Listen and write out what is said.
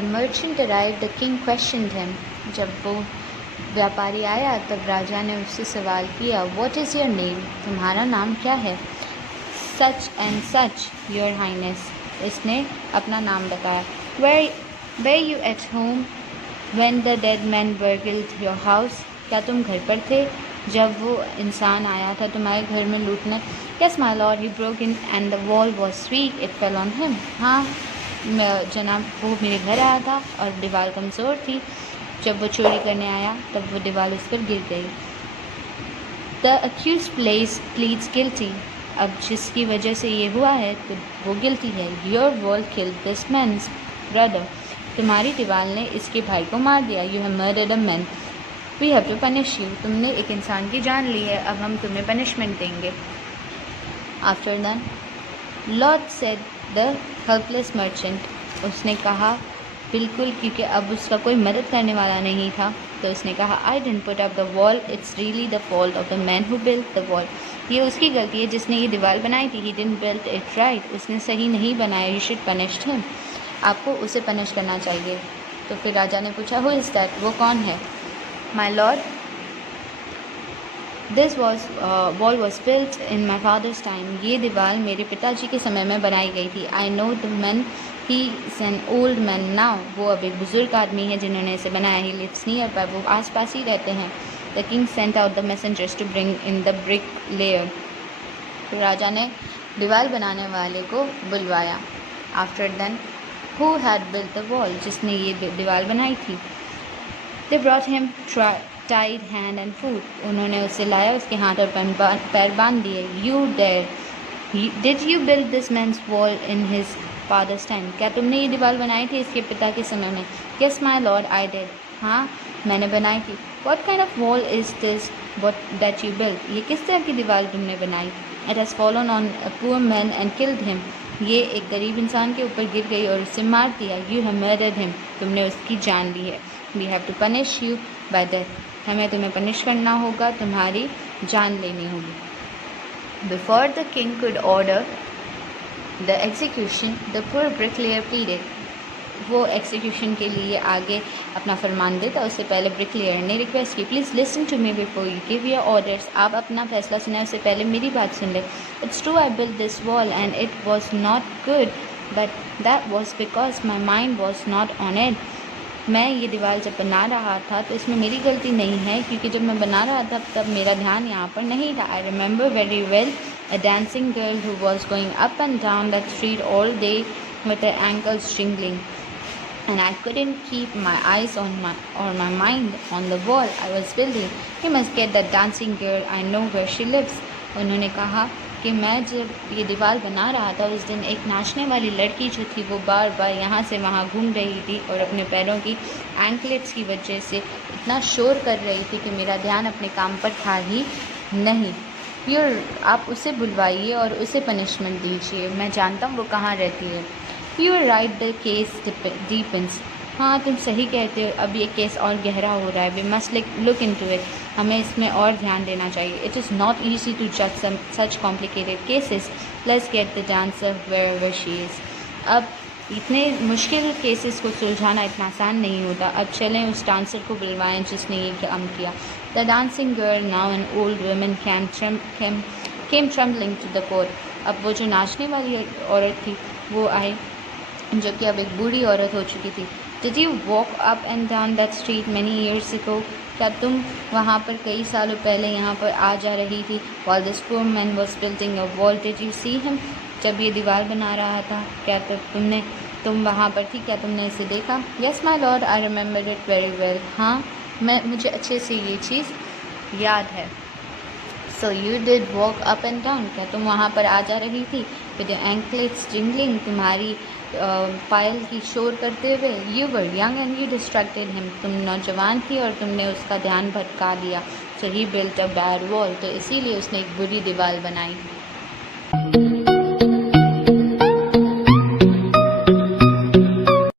the merchant arrived, the king questioned him. जब वो व्यापारी आया तब राजा ने उससे सवाल किया, What is your name? तुम्हारा नाम क्या है? Such and such, your highness. इसने अपना नाम बताया. Were you at home when the dead men burgled your house? क्या तुम घर पर थे जब वो इंसान आया था तुम्हारे घर में लूटने? Yes, my lord, he broke in and the wall was weak, it fell on him. हाँ जनाब, वो मेरे घर आया था और दीवार कमज़ोर थी. जब वो चोरी करने आया तब वो दीवार उस पर गिर गई. The accused pleads guilty. अब जिसकी वजह से ये हुआ है तो वो गिल्टी है. Your wall killed this man's brother. तुम्हारी दीवार ने इसके भाई को मार दिया. You have murdered a man. We have to punish you. तुमने एक इंसान की जान ली है, अब हम तुम्हें पनिशमेंट देंगे. After that, Lord said the helpless merchant. उसने कहा बिल्कुल, क्योंकि अब उसका कोई मदद करने वाला नहीं था, तो उसने कहा I didn't put up the wall. It's really the fault of the man who built the wall. ये उसकी गलती है जिसने ये दीवार बनाई थी. He didn't build it right. उसने सही नहीं बनाया. You should punish him. आपको उसे पनिश करना चाहिए. तो फिर राजा ने पूछा Who is that? वो कौन है? My lord, this wall was built in my father's time. ये दीवार मेरे पिताजी के समय में बनाई गई थी. I know the man. He is an old man now. वो अब एक बुजुर्ग आदमी है जिन्होंने इसे बनाया. He lives near by. वो आस पास ही रहते हैं. The king sent out the messengers to bring in the bricklayer. तो राजा ने दीवार बनाने वाले को बुलवाया. After then, who had built the wall? जिसने ये दीवार बनाई थी. They brought him tied hand and foot. उन्होंने उसे लाया, उसके हाथ और पैर बांध दिए. You dare. Did you build this man's wall in his father's time? क्या तुमने ये दीवार बनाई थी इसके पिता के समय में? Yes, my lord, I did. हाँ, मैंने बनाई थी. What kind of wall is this that you built? ये किस तरह की दीवार तुमने बनाई? It has fallen on a poor man and killed him. ये एक गरीब इंसान के ऊपर गिर गई और उसे मार दिया. You have murdered him. तुमने उसकी जान ली है. We have to punish you by death. हमें तुम्हें पनिश करना होगा, तुम्हारी जान लेनी होगी. Before the king could order the execution, the poor bricklayer pleaded. वो execution के लिए आगे अपना फरमान देता, उससे पहले bricklayer ने रिक्वेस्ट की, Please listen to me before you give your orders. आप अपना फैसला सुनाए उससे पहले मेरी बात सुन ले. It's true I built this wall and it was not good, but that was because my mind was not on it. मैं ये दीवार जब बना रहा था तो इसमें मेरी गलती नहीं है, क्योंकि जब मैं बना रहा था तब मेरा ध्यान यहाँ पर नहीं था. I remember very well a dancing girl who was going up and down that street all day with her ankles jingling, and I couldn't keep my eyes on my mind on the wall I was building. You must get that dancing girl. I know where she lives. उन्होंने कहा कि मैं जब ये दीवार बना रहा था उस दिन एक नाचने वाली लड़की जो थी वो बार बार यहाँ से वहाँ घूम रही थी और अपने पैरों की एंकलेट्स की वजह से इतना शोर कर रही थी कि मेरा ध्यान अपने काम पर था ही नहीं. आप उसे बुलवाइए और उसे पनिशमेंट दीजिए. मैं जानता हूँ वो कहाँ रहती है. You write the case deepens. हाँ, तुम सही कहते हो. अब ये केस और गहरा हो रहा है. We must look into it. हमें इसमें और ध्यान देना चाहिए. It is not easy to judge such complicated cases. Let's get the dancer wherever she is. अब इतने मुश्किल केसेस को सुलझाना इतना आसान नहीं होता. अब चलें उस डांसर को बुलवाएं जिसने ये काम किया. The dancing girl, now an old woman, came trembling to the court. अब वो जो नाचने वाली औरत थी वो आई, जो कि अब एक बूढ़ी औरत हो चुकी थी. Did you walk up and down that street many years ago? क्या तुम वहाँ पर कई सालों पहले यहाँ पर आ जा रही थी? While this poor man was building a wall, did you see him? जब ये दीवार बना रहा था क्या तुम वहाँ पर थी? क्या तुमने इसे देखा? Yes, my lord, I remember it very well. हाँ, मुझे अच्छे से ये चीज़ याद है. So you did walk up and down. क्या तुम वहाँ पर आ जा रही थी? With your anklets jingling, तुम्हारी पायल की शोर करते हुए. You were young and you distracted him. तुम नौजवान थी और तुमने उसका ध्यान भटका दिया. So he built a bad wall. तो इसीलिए उसने एक बुरी दीवार बनाई.